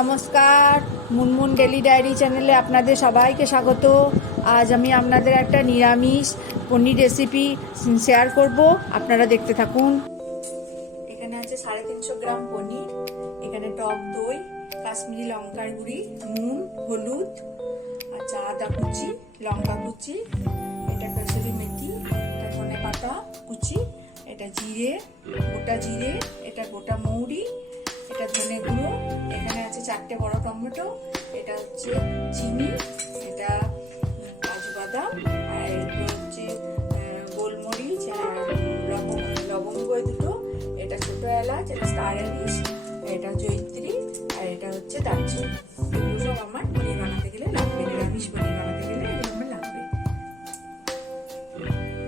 নমস্কার, Munmun daily diary চ্যানেলে আপনাদের সবাইকে স্বাগত। আজ আমি আপনাদের একটা নিরামিষ পনির রেসিপি শেয়ার করব। আপনারা দেখতে থাকুন। এখানে আছে সাড়ে তিনশো গ্রাম পনির, এখানে টক দই, কাশ্মীরি লঙ্কার গুঁড়ি, নুন, হলুদ আচ্ছা আদা কুচি, লঙ্কা কুচি, এটা কাসুরি মেথি, এটা ধনে পাতা কুচি, এটা জিরে, গোটা জিরে, এটা গোটা মৌরি, এটা ধনে গুঁড়ো চারটে বড় টমেটো, এটা হচ্ছে চিনি, এটা কাজু বাদাম, আর এগুলো হচ্ছে গোলমরিচ আর লবঙ্গ দুটো, এটা ছোট এলাচ, এটা স্টার এলিশ এটা জৈত্রী আর এটা হচ্ছে দারচিনি। এগুলো সব আমার পনির বানাতে গেলে লাগবে, নিরামিষ পনির বানাতে গেলে এগুলো আমার লাগবে।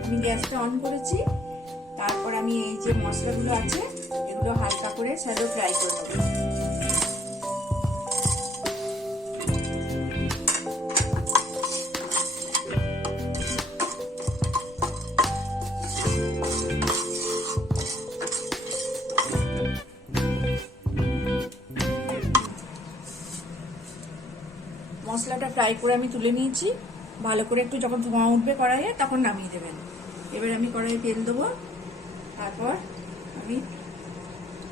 আমি গ্যাসটা অন করেছি, তারপর আমি এই যে মশলাগুলো আছে, এগুলো হালকা করে শ্যালো ফ্রাই করে নেব ফ্রাই করে আমি তুলে নিয়েছি। ভালো করে একটু যখন ধোঁয়া উঠবে কড়াইয়ে, তখন নামিয়ে দেবেন। এবার আমি কড়াইয়ে তেল দেবো। তারপর আমি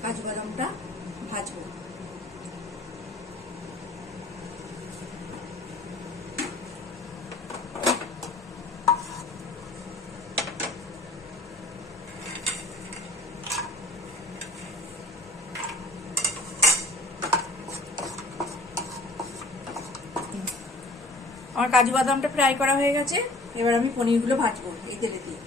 কাজু বাদামটা ভাজবো। আমার কাজু বাদামটা ফ্রাই করা হয়ে গেছে, এবার আমি পনিরগুলো ভাজবো এই তেলে দিয়ে।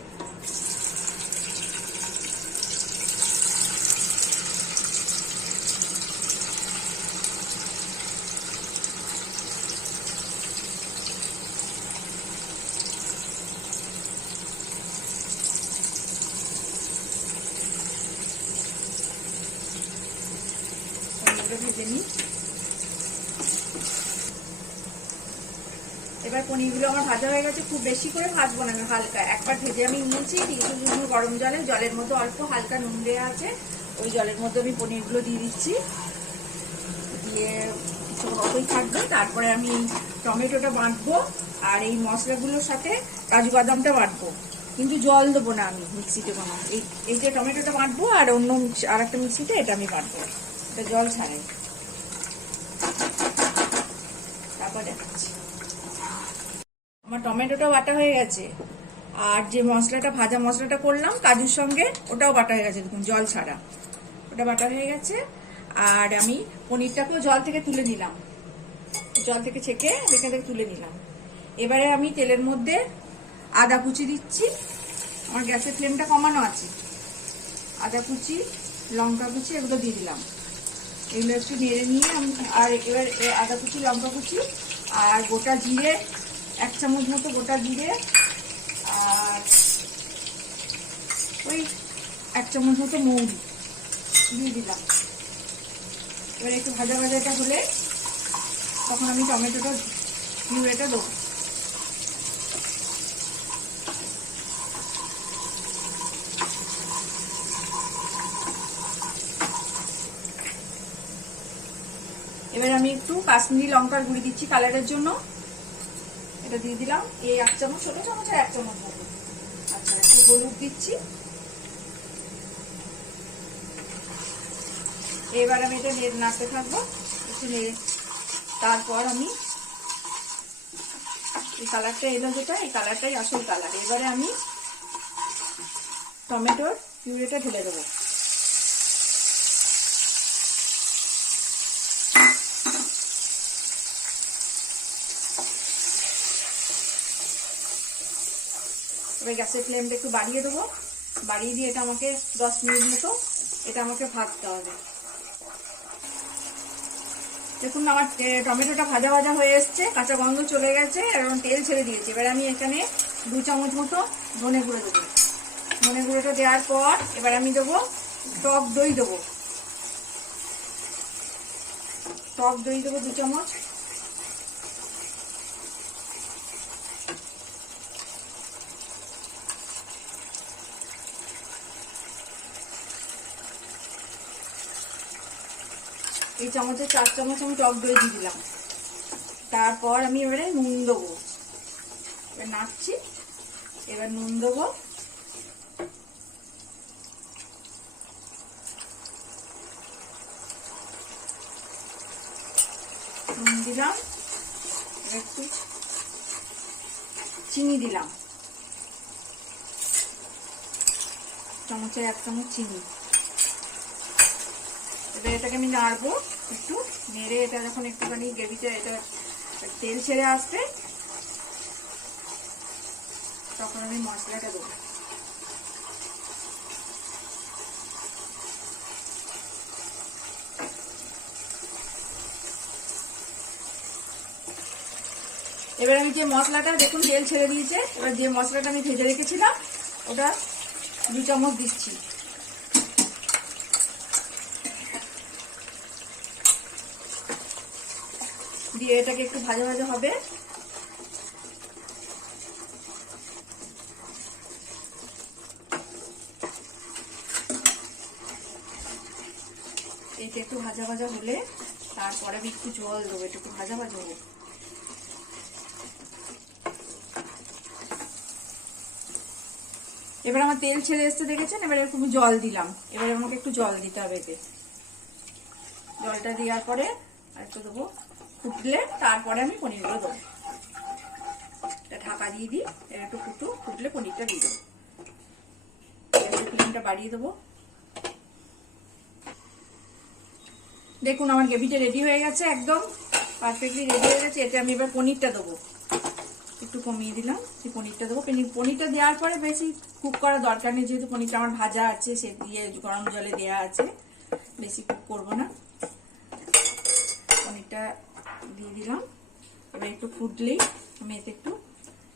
ভেজে নিই। এবার পনিরগুলো আমার ভাজা হয়ে গেছে, খুব বেশি করে ভাজবো না আমি হালকা। একবার ভেজে আমি নিয়েছি কিছু শুকনো গরম জলে, জলের মধ্যে অল্প হালকা নুন দেওয়া আছে, ওই জলের মধ্যে আমি পনিরগুলো দিয়ে দিচ্ছি। দিয়ে কিছু অতই থাকবে, তারপরে আমি টমেটোটা বাঁটবো আর এই মশলাগুলোর সাথে কাজু বাদামটা বাঁটবো। কিন্তু জল দেবো না আমি মিক্সিতে কোনো এই এই যে টমেটোটা বাঁটবো আর অন্য আর একটা মিক্সিতে এটা আমি বাঁটবো। এটা জল ছাড়াই। তারপর দেখাচ্ছি। আমার টমেটোটা বাটা হয়ে গেছে। আর যে মশলাটা, ভাজা মশলাটা করলাম, কাজুর সঙ্গে ওটাও বাটা হয়ে গেছে, দেখুন, জল ছাড়া। ওটা বাটা হয়ে গেছে। আর আমি পনিরটাকেও জল থেকে তুলে নিলাম। জল থেকে ছেঁকে এখান থেকে তুলে নিলাম। এবারে আমি তেলের মধ্যে আদা কুচি দিচ্ছি। আমার গ্যাসের ফ্লেমটা কমানো আছে। আদা কুচি, লঙ্কা কুচি, এগুলো দিয়ে দিলাম। এগুলো একটু নেড়ে নিয়ে আর এবার আদা কুচি, লঙ্কা কুচি, আর গোটা জিরে এক চামচ মতো গোটা জিরে আর ওই এক চামচ মতো মৌরি দিয়ে দিলাম। এবার একটু ভাজা ভাজাটা হলে তখন আমি টমেটোটা, পিউরেটা দেবো। এবার আমি একটু কাশ্মীরি লঙ্কার গুঁড়ি দিচ্ছি কালারের জন্য। এটা দিয়ে দিলাম। এই এক চামচ, ছোট চামচ আর এক চামচ মতো আচ্ছা একটু হলুদ দিচ্ছি। এবার আমি এটা নেড়ে নাড়তে থাকব। একটু নেড়ে। তারপর আমি এই কালারটা এলো যেটা, এই কালারটাই আসল কালার। এবারে আমি টমেটোর পিউরেটা ঢেলে দেবো। এবার গ্যাসের ফ্লেমটা একটু বাড়িয়ে দেবো। বাড়িয়ে দিয়ে এটা আমাকে দশ মিনিট মতো এটা আমাকে ভাজতে হবে। দেখুন আমার টমেটোটা ভাজা ভাজা হয়ে এসছে, কাঁচা গন্ধ চলে গেছে এবং তেল ছেড়ে দিয়েছি। এবার আমি এখানে দু চামচ মতো ধনে গুঁড়ো দেবো। ধনে গুঁড়োটা দেওয়ার পর এবার আমি দেবো টক দই দেবো। টক দই দেবো দু চামচ। এই চামচে চার চামচ আমি টক দই দিয়ে দিলাম। তারপর আমি এবারে নুন দেবো। এবার নাড়ছি, এবার নুন দেবো। নুন দিলাম একটু চিনি দিলাম। চামচের এক চামচ চিনি। এবার এটাকে আমি নাড়বো একটু, নেড়ে এটা যখন একটুখানি গ্রেভিটা এটা তেল ছেড়ে আসবে, তখন আমি মশলাটা দেবো। এবার আমি যে মশলাটা, দেখুন তেল ছেড়ে দিয়েছে, এবার যে মশলাটা আমি ভেজে রেখেছিলাম, ওটা দু চামচ দিচ্ছি। দিয়ে এটাকে একটু ভাজা ভাজা হবে। এটা একটু ভাজা ভাজা হলে তারপরে আমি একটু জল দেবো একটু ভাজা ভাজা হোক। এবার আমার তেল ছেড়ে এসছে, দেখেছেন? এবার একটু জল দিলাম। এবারে আমাকে একটু জল দিতে হবে এতে। জলটা দেওয়ার পরে আর একটু দেবো। ফুটলে তারপরে আমি পনিরগুলো দেবো। এটা ঢাকা দিয়ে দিই এবার একটু ফুটু ফুটলে পনিরটা দিয়ে দেবো। ফ্লেমটা বাড়িয়ে দেবো। দেখুন, আমার গ্রেভিটা রেডি হয়ে গেছে একদম পারফেক্টলি রেডি হয়ে গেছে। এতে আমি এবার পনিরটা দেবো। একটু কমিয়ে দিলাম, যে পনিরটা দেবো। পনির- পনিরটা দেওয়ার পরে বেশি কুক করার দরকার নেই, যেহেতু পনিরটা আমার ভাজা আছে, সে দিয়ে গরম জলে দেওয়া আছে। বেশি কুক করব না। পনিরটা দিয়ে দিলাম। এবার একটু ফুটলেই আমি এতে একটু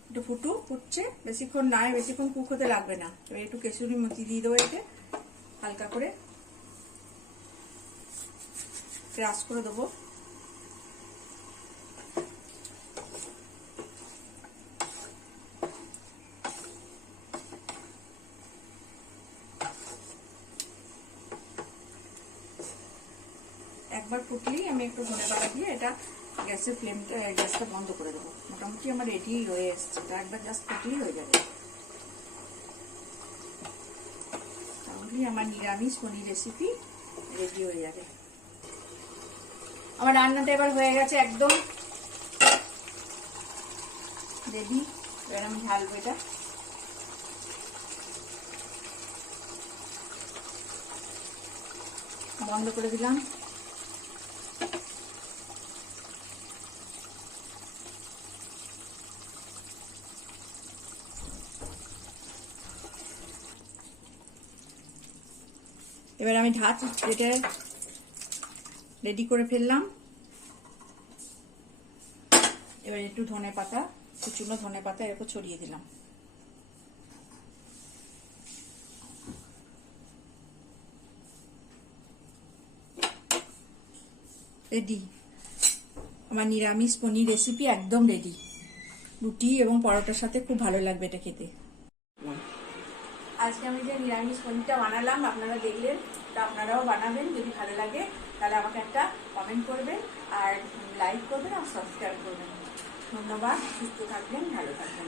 একটু ফুটু, ফুটছে। বেশিক্ষণ নয় বেশিক্ষণ কুক হতে লাগবে না। এবার একটু কেশুরি মতি দিয়ে দেবো এতে। হালকা করে। ক্রাশ করে দেবো। একবার ফুটলেই আমি একটু ধনে পাতা দিয়ে এটা গ্যাসের ফ্লেমটা গ্যাসটা বন্ধ করে দেবো। মোটামুটি আমার রেডি হয়ে এসছে। এটা একবার জাস্ট ফুটলেই হয়ে যাবে। তাহলেই আমার নিরামিষ পনির রেসিপি রেডি হয়ে যাবে। আমার রান্নাটা এবার হয়ে গেছে একদম। রেডি এবার আমি ঢালবো এটা। বন্ধ করে দিলাম। এবার আমি ঢাক এটা রেডি করে ফেললাম। এবার একটু ধনে পাতা, কুচুনো ধনে পাতা এরকম ছড়িয়ে দিলাম। রেডি আমার নিরামিষ পনির রেসিপি একদম রেডি রুটি এবং পরোটার সাথে খুব ভালো লাগবে এটা খেতে। আজকে আমি যে নিরামিষ পনিরটা বানালাম, আপনারা দেখলেন, তা আপনারাও বানাবেন, যদি ভালো লাগে, তাহলে আমাকে একটা কমেন্ট করবেন, আর লাইক করবেন, আর সাবস্ক্রাইব করবেন। ধন্যবাদ, সুস্থ থাকবেন, ভালো থাকবেন।